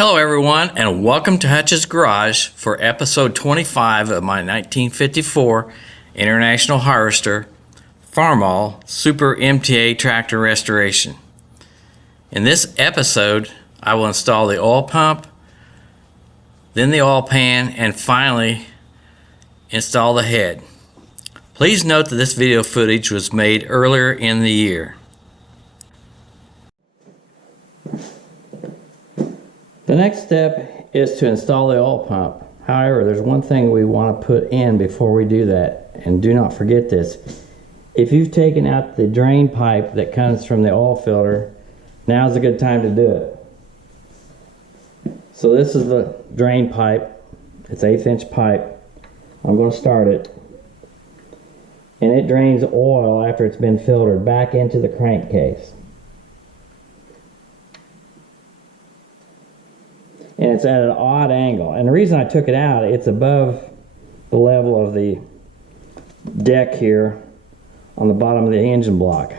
Hello everyone, and welcome to Hutch's Garage for episode 25 of my 1954 International Harvester Farmall Super MTA tractor restoration. In this episode, I will install the oil pump, then the oil pan, and finally install the head. Please note that this video footage was made earlier in the year. The next step is to install the oil pump. However, there's one thing we want to put in before we do that, and do not forget this. If you've taken out the drain pipe that comes from the oil filter, now's a good time to do it. So this is the drain pipe. It's 1/8 inch pipe. I'm going to start it. And it drains oil after it's been filtered back into the crankcase. And it's at an odd angle. And the reason I took it out, it's above the level of the deck here on the bottom of the engine block.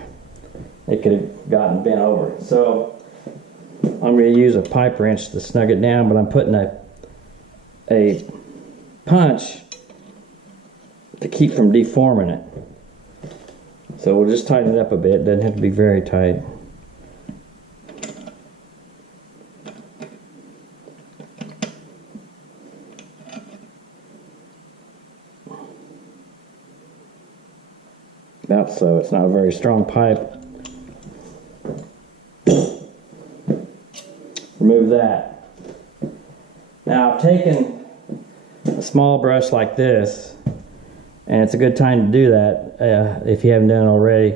It could have gotten bent over. So I'm going to use a pipe wrench to snug it down, but I'm putting a punch to keep from deforming it. So we'll just tighten it up a bit. It doesn't have to be very tight. About so. It's not a very strong pipe. Remove that. Now I've taken a small brush like this, and it's a good time to do that if you haven't done it already,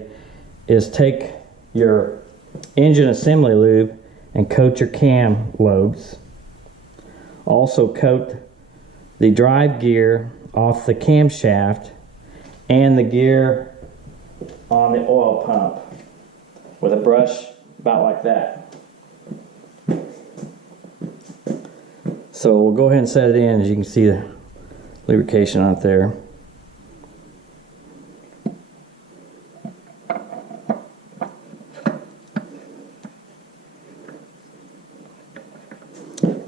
is take your engine assembly lube and coat your cam lobes. Also coat the drive gear off the camshaft and the gear on the oil pump with a brush about like that. So we'll go ahead and set it in. As you can see, the lubrication on it there.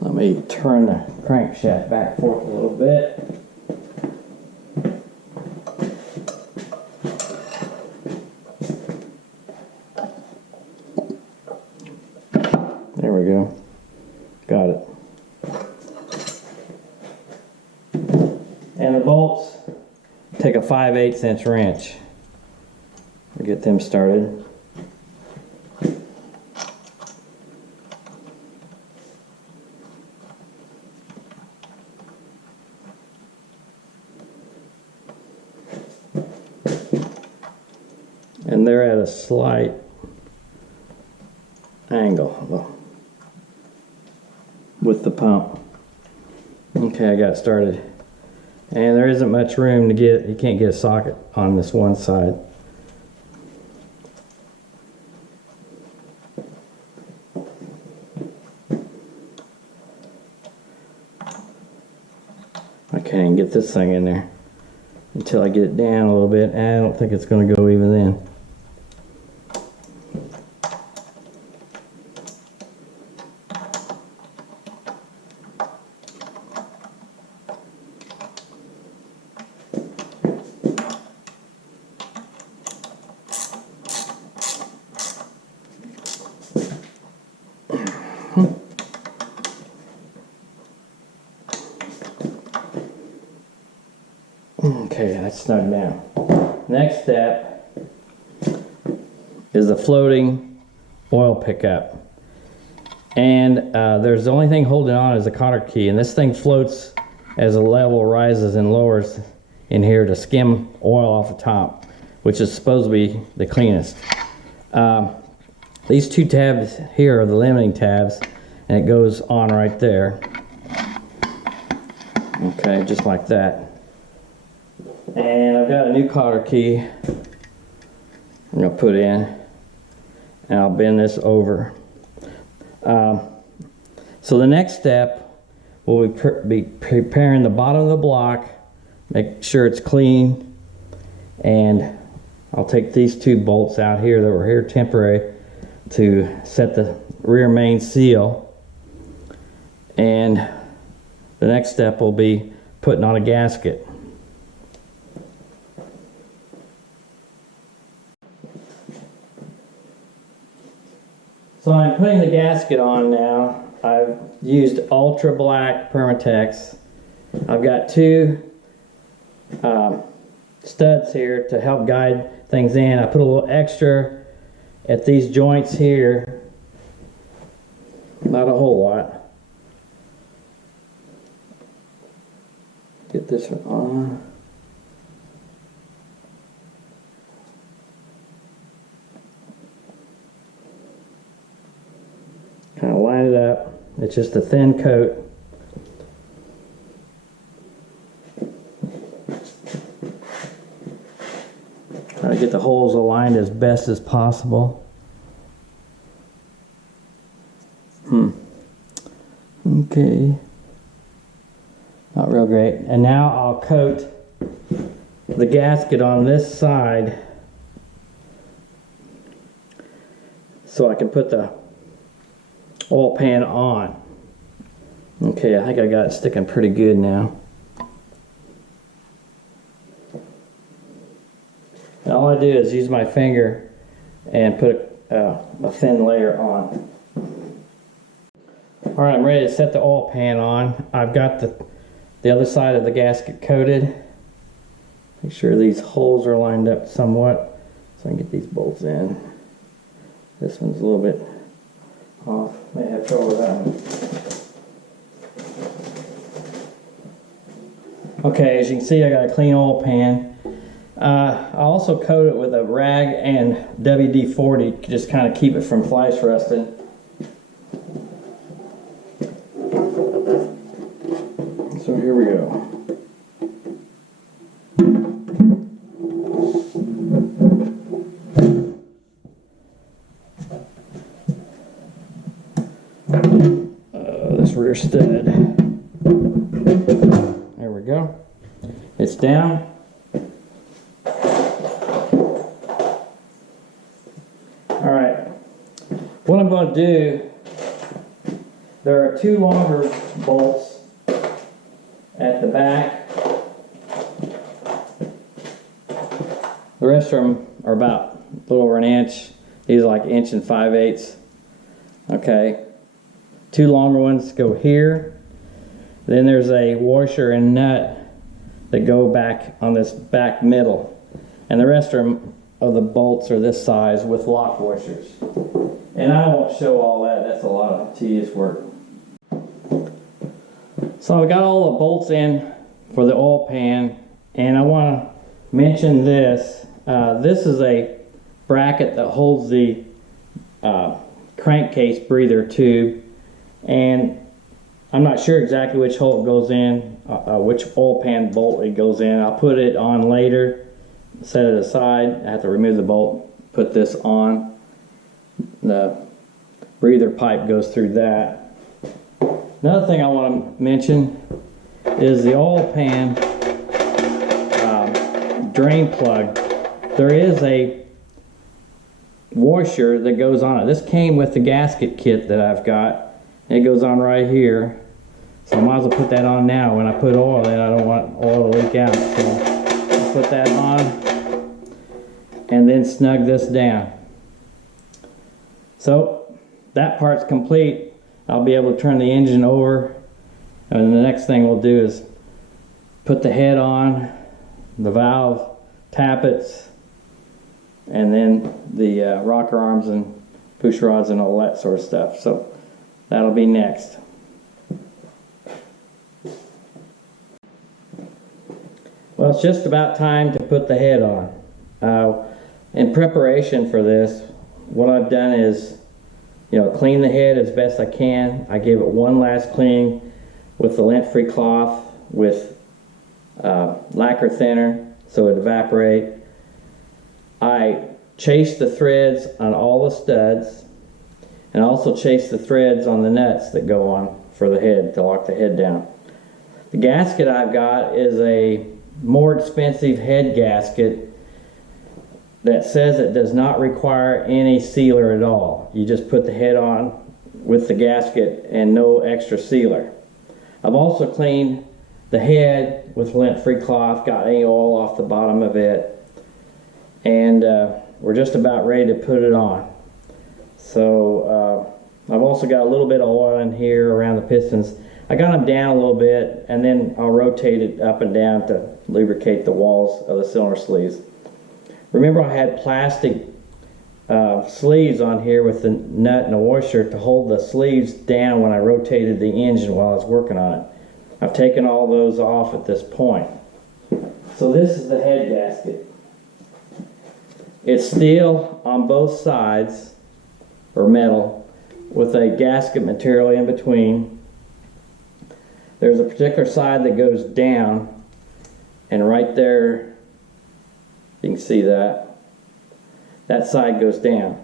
Let me turn the crankshaft back and forth a little bit. There we go. Got it. And the bolts, take a 5/8 inch wrench. We'll get them started. And they're at a slight angle with the pump. Okay, I got it started. And there isn't much room to get, you can't get a socket on this one side. I can't even get this thing in there until I get it down a little bit, and I don't think it's going to go even then. Okay, that's snug down. Next step is the floating oil pickup. And there's the only thing holding on is the cotter key, and this thing floats as the level rises and lowers in here to skim oil off the top, which is supposed to be the cleanest. These two tabs here are the limiting tabs, and it goes on right there. Okay, just like that. And I've got a new cotter key I'm going to put in, and I'll bend this over. So the next step will be preparing the bottom of the block, make sure it's clean, and I'll take these two bolts out here that were here temporary to set the rear main seal. And the next step will be putting on a gasket. So I'm putting the gasket on now. I've used ultra black Permatex. I've got two studs here to help guide things in. I put a little extra at these joints here. Not a whole lot. Get this one on. Kind of line it up. It's just a thin coat. Try to get the holes aligned as best as possible. Okay. Not real great. And now I'll coat the gasket on this side so I can put the oil pan on. Okay, I think I got it sticking pretty good now. And all I do is use my finger and put a thin layer on. Alright, I'm ready to set the oil pan on. I've got the other side of the gasket coated. Make sure these holes are lined up somewhat so I can get these bolts in. This one's a little bit off. May have trouble with that one. Okay, as you can see, I got a clean oil pan. I also coat it with a rag and WD-40 to just kind of keep it from flash rusting. So here we go. This rear stud. There we go. It's down. Alright. What I'm going to do, there are two longer bolts at the back. The rest of them are about a little over an inch. These are like 1 5/8 inches. Okay. Two longer ones go here. Then there's a washer and nut that go back on this back middle. And the rest of the bolts are this size with lock washers. And I won't show all that. That's a lot of tedious work. So I've got all the bolts in for the oil pan, and I want to mention this. This is a bracket that holds the crankcase breather tube, and I'm not sure exactly which hole it goes in, which oil pan bolt it goes in. I'll put it on later, set it aside. I have to remove the bolt, put this on. The breather pipe goes through that. Another thing I want to mention is the oil pan drain plug. There is a washer that goes on it. This came with the gasket kit that I've got. It goes on right here. So I might as well put that on now. When I put oil in, I don't want oil to leak out. So I'll put that on and then snug this down. So that part's complete. I'll be able to turn the engine over, and the next thing we'll do is put the head on, the valve tappets, and then the rocker arms and push rods and all that sort of stuff. So that'll be next. Well, it's just about time to put the head on. In preparation for this, what I've done is, clean the head as best I can. I gave it one last clean with the lint-free cloth with lacquer thinner so it evaporate. I chased the threads on all the studs, and I also chased the threads on the nuts that go on for the head to lock the head down. The gasket I've got is a more expensive head gasket that says it does not require any sealer at all. You just put the head on with the gasket and no extra sealer. I've also cleaned the head with lint-free cloth, got any oil off the bottom of it, and we're just about ready to put it on. So I've also got a little bit of oil in here around the pistons. I got them down a little bit, and then I'll rotate it up and down to lubricate the walls of the cylinder sleeves. Remember, I had plastic sleeves on here with the nut and the washer to hold the sleeves down when I rotated the engine while I was working on it. I've taken all those off at this point. So this is the head gasket. It's steel on both sides, or metal, with a gasket material in between. There's a particular side that goes down, and right there, you can see that. That side goes down.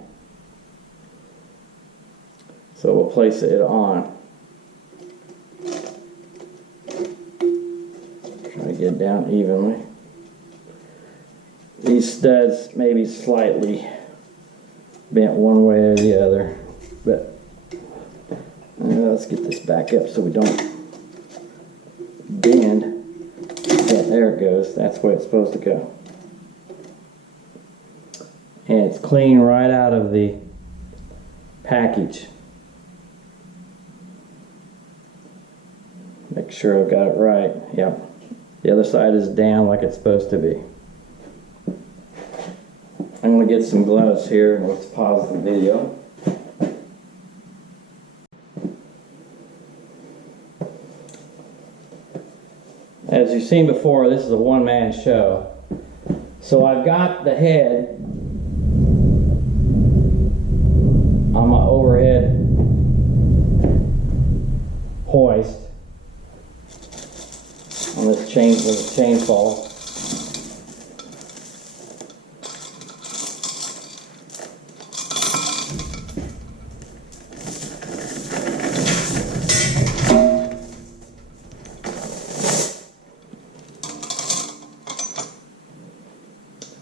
So we'll place it on. Try to get it down evenly. These studs may be slightly bent one way or the other, but let's get this back up so we don't bend. Yeah, there it goes. That's where it's supposed to go. And it's clean right out of the package. Make sure I've got it right. Yep. The other side is down like it's supposed to be. I'm going to get some gloves here and let's pause the video. As you've seen before, this is a one-man show. So I've got the head on my overhead hoist on this chain fall.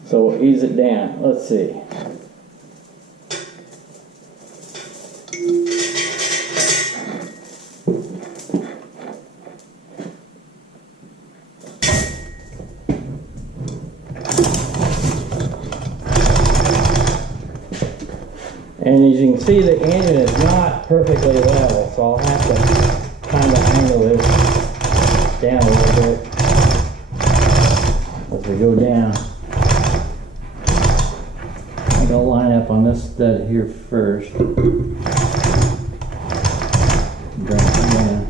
So we'll ease it down. Let's see. And as you can see, the engine is not perfectly level, so I'll have to kind of angle this down a little bit as we go down. I'm going to line up on this stud here first. Bring it down.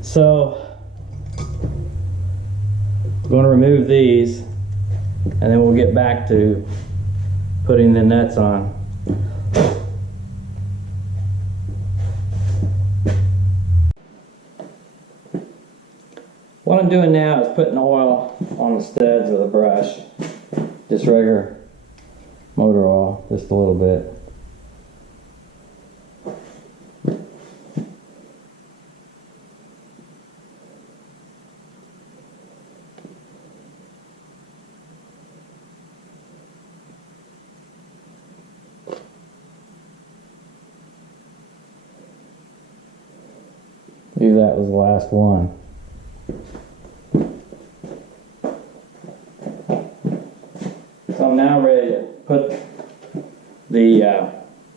So I'm going to remove these and then we'll get back to putting the nuts on. What I'm doing now is putting oil on the studs with a brush, just regular motor oil, just a little bit. Maybe that was the last one. So I'm now ready to put the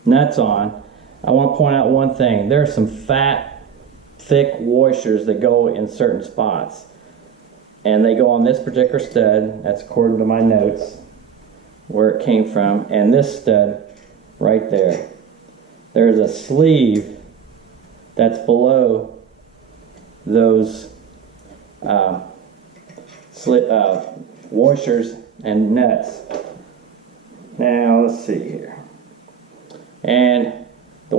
nuts on. I want to point out one thing. There are some fat, thick washers that go in certain spots. And they go on this particular stud. That's according to my notes, where it came from. And this stud right there. There's a sleeve that's below those washers and nuts. Now let's see here. And the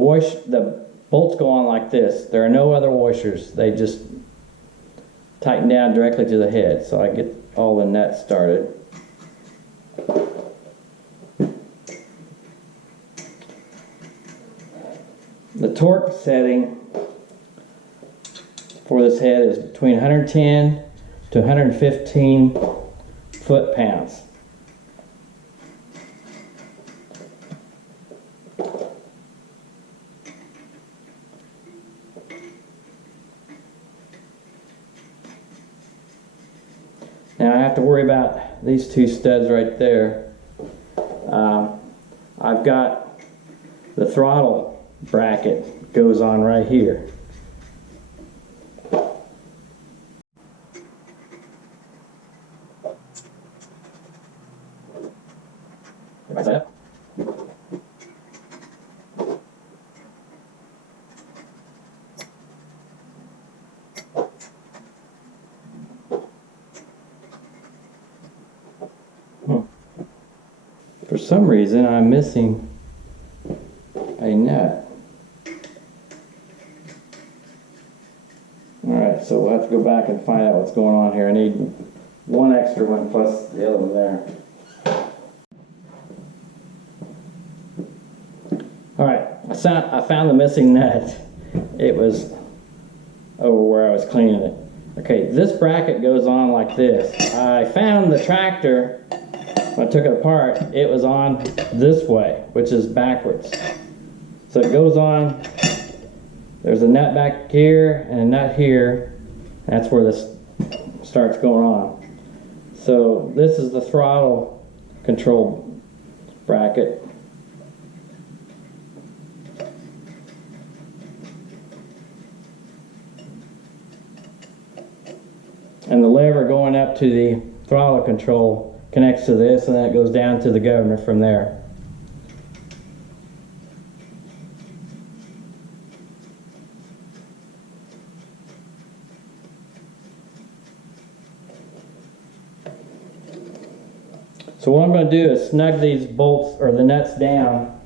bolts go on like this. There are no other washers. They just tighten down directly to the head. So I get all the nuts started. The torque setting for this head is between 110 to 115 foot-pounds. Now I have to worry about these two studs right there. I've got the throttle bracket goes on right here. Right side up. For some reason, I'm missing a nut. Alright, so we'll have to go back and find out what's going on here. I need one extra one plus the other one there. Alright, I found the missing nut. It was over where I was cleaning it. Okay, this bracket goes on like this. I found the tractor. When I took it apart, it was on this way, which is backwards. So it goes on, there's a nut back here and a nut here. That's where this starts going on. So this is the throttle control bracket. And the lever going up to the throttle control connects to this, and then it goes down to the governor from there. So what I'm going to do is snug these bolts or the nuts down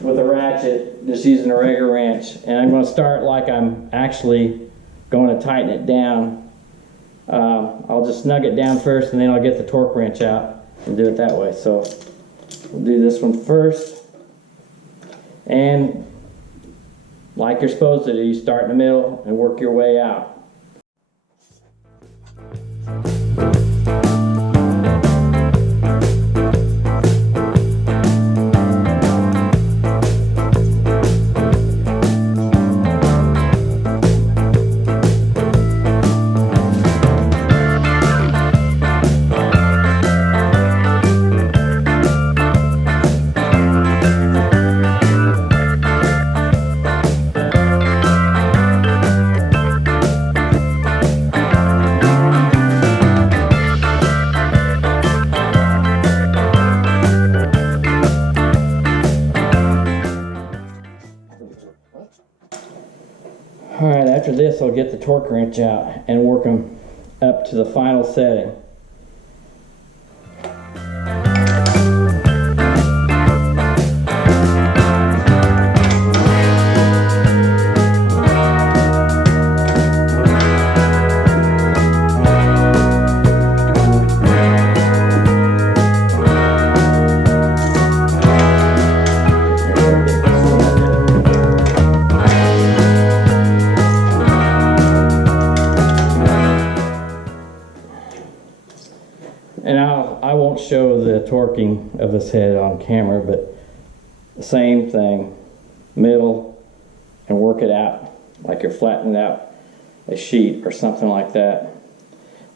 with a ratchet, just using a regular wrench, and I'm going to start like I'm actually going to tighten it down. I'll just snug it down first, and then I'll get the torque wrench out and do it that way. So we'll do this one first, and like you're supposed to do, you start in the middle and work your way out. Alright, after this I'll get the torque wrench out and work them up to the final setting. And I won't show the torquing of this head on camera, but the same thing, middle, and work it out like you're flattening out a sheet or something like that.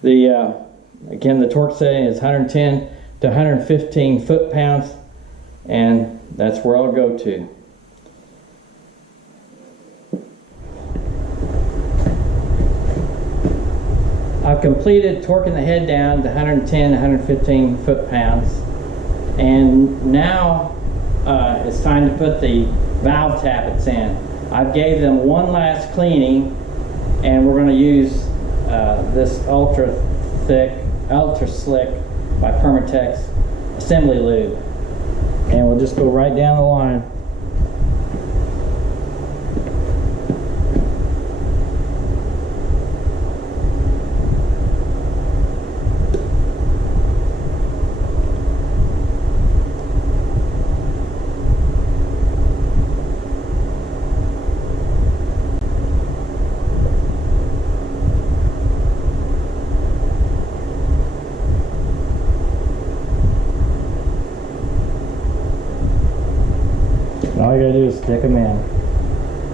Again, the torque setting is 110 to to 115 foot-pounds, and that's where I'll go to. I've completed torquing the head down to 110, 115 foot-pounds, and now it's time to put the valve tappets in. I gave them one last cleaning, and we're going to use this ultra slick by Permatex assembly lube, and we'll just go right down the line. All you gotta do is stick them in.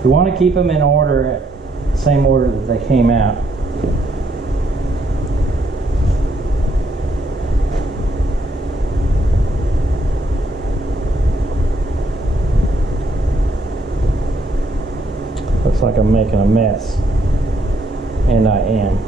You want to keep them in order, same order that they came out. Looks like I'm making a mess, and I am.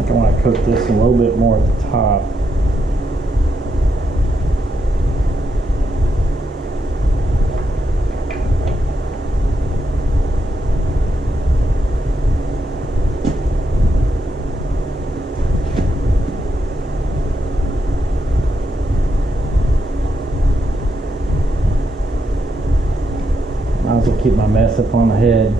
I want to coat this a little bit more at the top. Might as well keep my mess up on the head.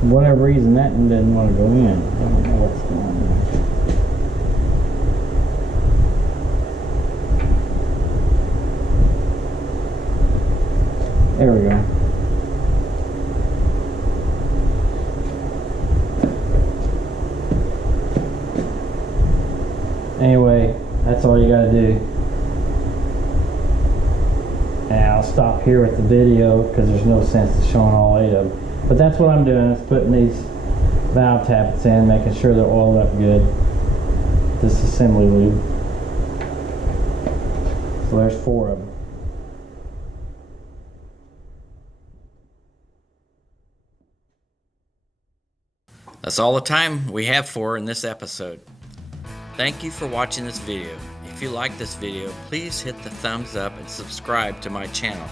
For whatever reason, that one didn't want to go in. I don't know what's going on there. There we go. Anyway, that's all you gotta do. And I'll stop here with the video because there's no sense in showing all 8 of them. But that's what I'm doing, is putting these valve tappets in, making sure they're oiled up good. This assembly lube. So there's 4 of them. That's all the time we have for in this episode. Thank you for watching this video. If you like this video, please hit the thumbs up and subscribe to my channel.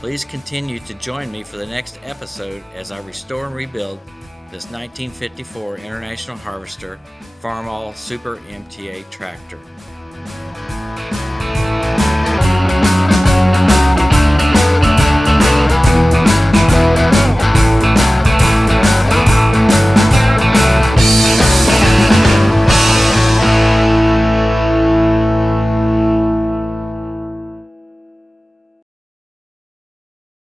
Please continue to join me for the next episode as I restore and rebuild this 1954 International Harvester Farmall Super MTA tractor.